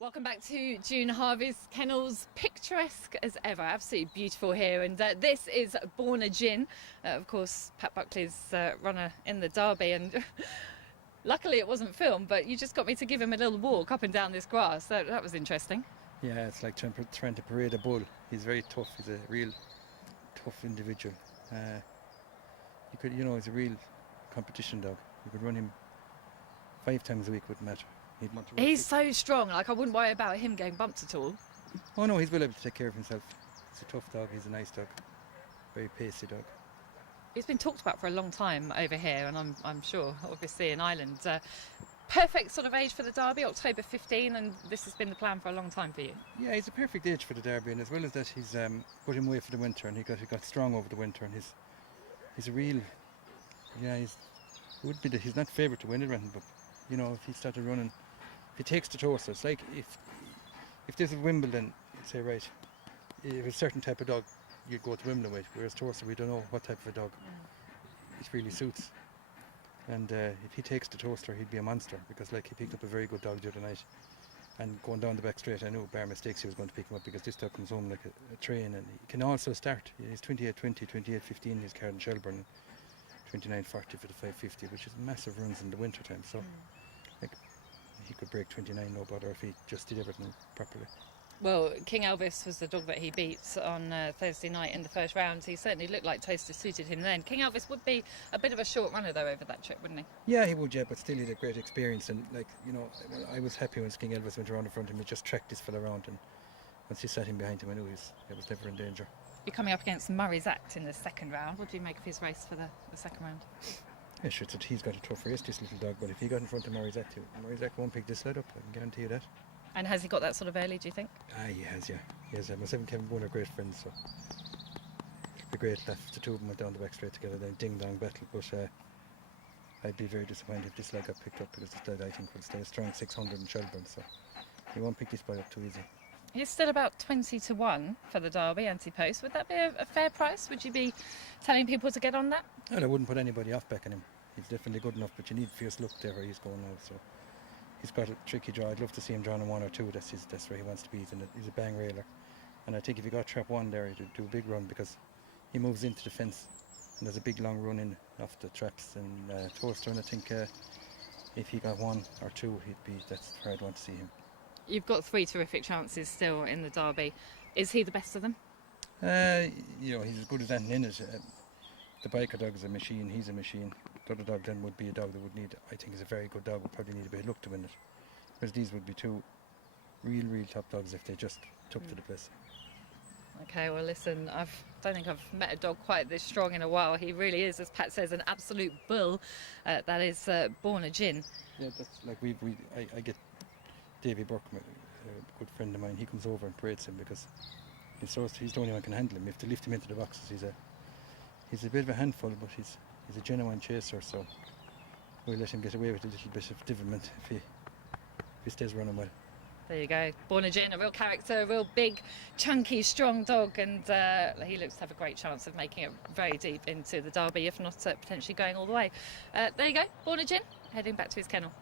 Welcome back to June Harvey's Kennels, picturesque as ever, absolutely beautiful here. And this is Borna Gin, of course, Pat Buckley's runner in the Derby. And luckily it wasn't filmed, but you just got me to give him a little walk up and down this grass. That was interesting. Yeah, it's like trying to parade a bull. He's very tough. He's a real tough individual. He's a real competition dog. You could run him 5 times a week, wouldn't matter. He's so strong, like I wouldn't worry about him getting bumped at all. Oh no, he's well able to take care of himself. He's a tough dog, he's a nice dog. Very pacey dog. He's been talked about for a long time over here, and I'm sure, obviously in Ireland. Perfect sort of age for the Derby, October 15, and this has been the plan for a long time for you. Yeah, he's a perfect age for the Derby, and as well as that, he's put him away for the winter, and he got strong over the winter, and he's a real, he's not favoured to win it, but if he started running, if he takes the toaster, it's like if there's a Wimbledon, you'd say, right, if a certain type of dog, you'd go to Wimbledon with, whereas Toaster, we don't know what type of a dog it really suits. And if he takes the Toaster, he'd be a monster, because like he picked up a very good dog the other night, and going down the back straight, I knew bar mistakes he was going to pick him up, because this dog comes home like a train, and he can also start. He's 28.20, 28.15 his card in Shelburne, 29.40 for the 550, which is massive runs in the winter time. So he could break 29 no bother if he just did everything properly. Well, King Elvis was the dog that he beat on Thursday night in the first round. He certainly looked like Toaster suited him then. King Elvis would be a bit of a short runner though over that trip, wouldn't he? Yeah, he would, but still he had a great experience, and I was happy when King Elvis went around in front of him. He just tracked this fella around, and once he sat him behind him, I knew he was never in danger. You're coming up against Murray's Act in the second round. What do you make of his race for the second round? Yeah, sure, he's got a tough race, this little dog, but if he got in front of Murray's Act won't pick this side up, I can guarantee you that. And has he got that sort of early, do you think? He has, yeah. Myself and Kevin Boone are great friends, so it'd be great if the two of them went down the back straight together, then ding-dong battle, but I'd be very disappointed if this leg got picked up, because this lad, I think, will stay a strong 600 in Shelburne, so he won't pick this boy up too easy. He's still about 20-1 for the Derby, anti-post. Would that be a fair price? Would you be telling people to get on that? Well, I wouldn't put anybody off backing him. He's definitely good enough, but you need fierce look there where he's going now, so he's got a tricky draw. I'd love to see him drawing a 1 or 2. That's where he wants to be. He's a bang railer, and I think if he got trap 1 there, he'd do a big run, because he moves into the fence and there's a big long run in off the traps and Toaster, and I think if he got 1 or 2, that's where I'd want to see him. You've got 3 terrific chances still in the Derby. Is he the best of them? He's as good as anything in it. The biker dog is a machine, he's a machine. The other dog then would be a dog that would need, I think is a very good dog, would probably need a bit of luck to win it. Whereas these would be 2 real top dogs if they just took to the place. Okay, well listen, I don't think I've met a dog quite this strong in a while. He really is, as Pat says, an absolute bull. That is Borna Gin. Yeah, that's like I get Davy Burke, a good friend of mine, he comes over and parades him, because he's the only one who can handle him. You have to lift him into the boxes. He's a bit of a handful, but he's a genuine chaser, so we'll let him get away with a little bit of devilment if he stays running well. There you go, Borna Gin, a real character, a real big, chunky, strong dog, and he looks to have a great chance of making it very deep into the Derby, if not potentially going all the way. There you go, Borna Gin, heading back to his kennel.